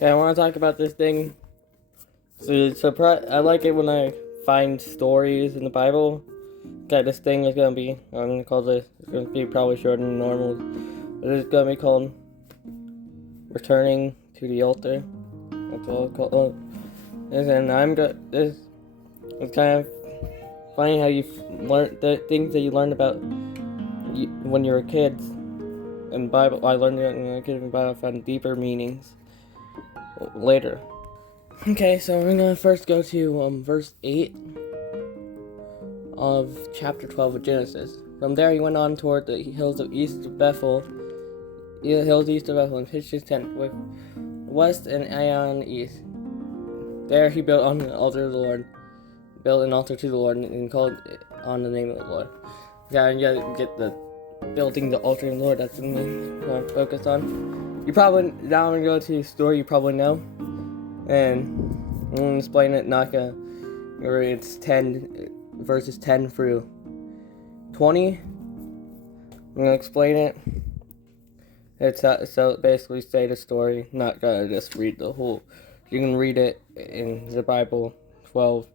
Okay, I want to talk about this thing. So I like it when I find stories in the Bible. Okay, this thing is gonna be. I'm gonna call this. It's gonna be probably shorter than normal, but it's gonna be called "Returning to the Altar." That's all it's called. And I'm good. This it's kind of funny how you learn the things that you learned about when you were kids in Bible. I learned it when I was a kid in the Bible. I found deeper meanings later. Okay, so we're gonna first go to verse 8 of chapter 12 of Genesis. From there he went on toward the hills east of Bethel, and pitched his tent with west and Aion east. There he built an altar to the Lord, and called on the name of the Lord. Yeah, you gotta get the building the altar to the Lord. That's what I'm gonna focus on. You probably now I'm gonna go to a story you probably know, and I'm gonna explain it. Not gonna. Where it's 10 verses 10 through 20. I'm gonna explain it. It's so basically say the story. Not gonna just read the whole. You can read it in the Bible, 12,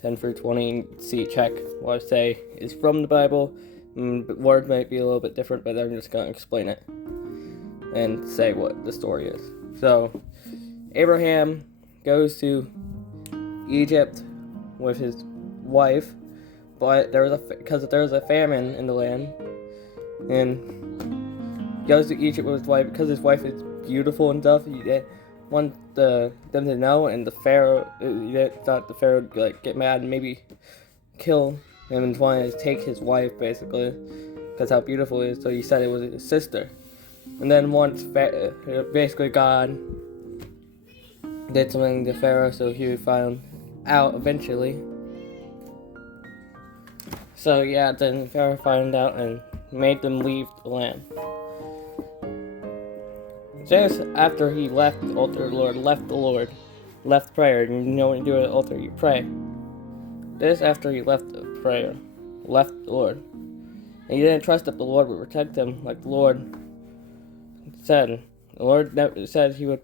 10 through 20, and check what I say is from the Bible. The word might be a little bit different, but I'm just gonna explain it and say what the story is. So, Abraham goes to Egypt with his wife, but there was a famine in the land, and he goes to Egypt with his wife because his wife is beautiful and stuff. He didn't want them to know, and the Pharaoh thought the Pharaoh would get mad and maybe kill him, and wanted to take his wife basically because how beautiful it is. So he said it was his sister, and then once basically God did something to Pharaoh, so he would find out eventually. So yeah, then Pharaoh found out and made them leave the land. Just after he left the altar, left prayer. And you know when you do an altar, you pray. This after he left the prayer, left the Lord. And he didn't trust that the Lord would protect him like the Lord said. The Lord never said he would.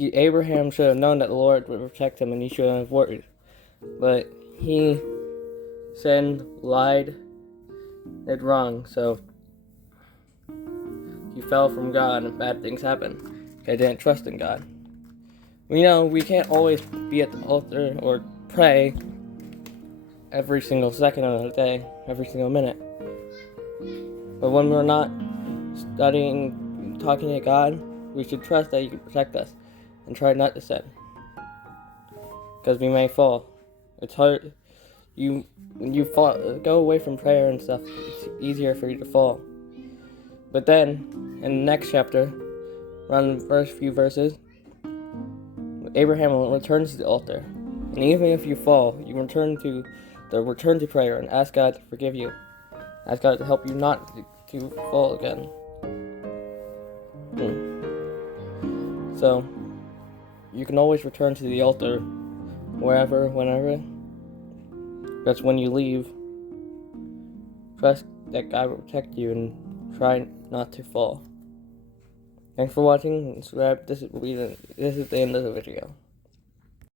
Abraham should have known that the Lord would protect him, and he shouldn't have worried. But he sinned, lied, did wrong, so he fell from God and bad things happened. He didn't trust in God. We can't always be at the altar or pray every single second of the day, every single minute. But when we're not studying, talking to God, we should trust that He can protect us and try not to sin. Because we may fall. It's hard. When you fall, go away from prayer and stuff, it's easier for you to fall. But then, in the next chapter, around the first few verses, Abraham returns to the altar. And even if you fall, you return to prayer and ask God to forgive you. Ask God to help you not to fall again. So, you can always return to the altar wherever, whenever. That's when you leave. Trust that God will protect you and try not to fall. Thanks for watching and subscribe. This is the end of the video.